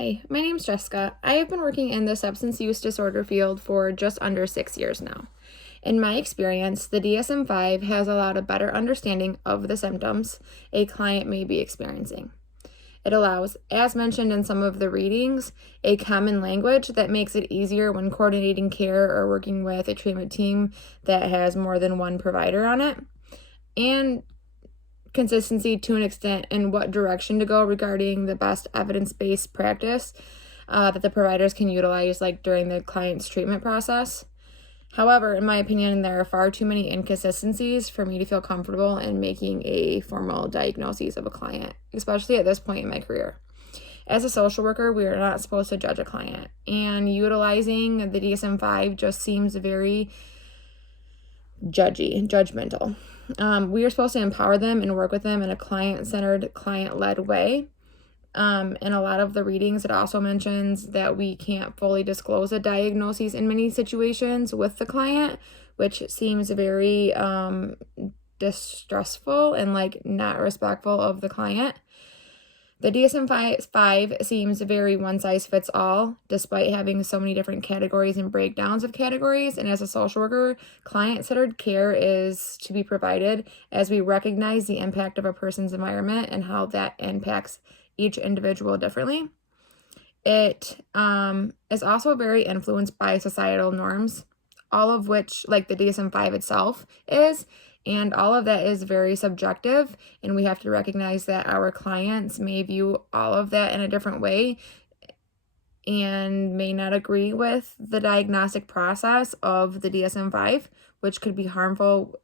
Hi, my name's Jessica. I have been working in the substance use disorder field for just under 6 years now. In my experience, the DSM 5 has allowed a better understanding of the symptoms a client may be experiencing. It allows, as mentioned in some of the readings, a common language that makes it easier when coordinating care or working with a treatment team that has more than one provider on it, and consistency to an extent in what direction to go regarding the best evidence-based practice that the providers can utilize like during the client's treatment process. However, in my opinion, there are far too many inconsistencies for me to feel comfortable in making a formal diagnosis of a client, especially at this point in my career. As a social worker, we are not supposed to judge a client, and utilizing the DSM-5 just seems very judgmental. We are supposed to empower them and work with them in a client-centered, client-led way. In a lot of the readings, it also mentions that we can't fully disclose a diagnosis in many situations with the client, which seems very distressful and like not respectful of the client. The DSM-5 seems very one-size-fits-all, despite having so many different categories and breakdowns of categories. And as a social worker, client-centered care is to be provided as we recognize the impact of a person's environment and how that impacts each individual differently. It is also very influenced by societal norms, all of which, like the DSM-5 itself is, and all of that is very subjective, and we have to recognize that our clients may view all of that in a different way and may not agree with the diagnostic process of the DSM-5, which could be harmful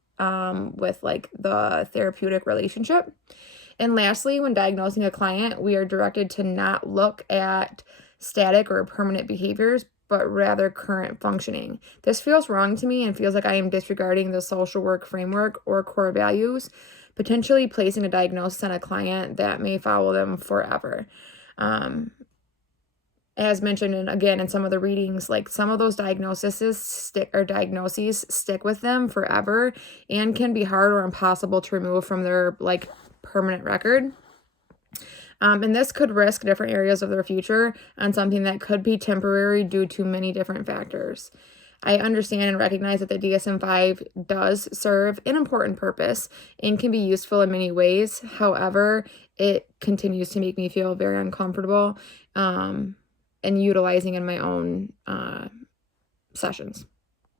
with like the therapeutic relationship. And lastly, when diagnosing a client, we are directed to not look at static or permanent behaviors, but rather current functioning. This feels wrong to me and feels like I am disregarding the social work framework or core values, potentially placing a diagnosis on a client that may follow them forever. As mentioned, and again in some of the readings, like some of those diagnoses stick with them forever and can be hard or impossible to remove from their like permanent record. And this could risk different areas of their future on something that could be temporary due to many different factors. I understand and recognize that the DSM-5 does serve an important purpose and can be useful in many ways. However, it continues to make me feel very uncomfortable and utilizing in my own sessions.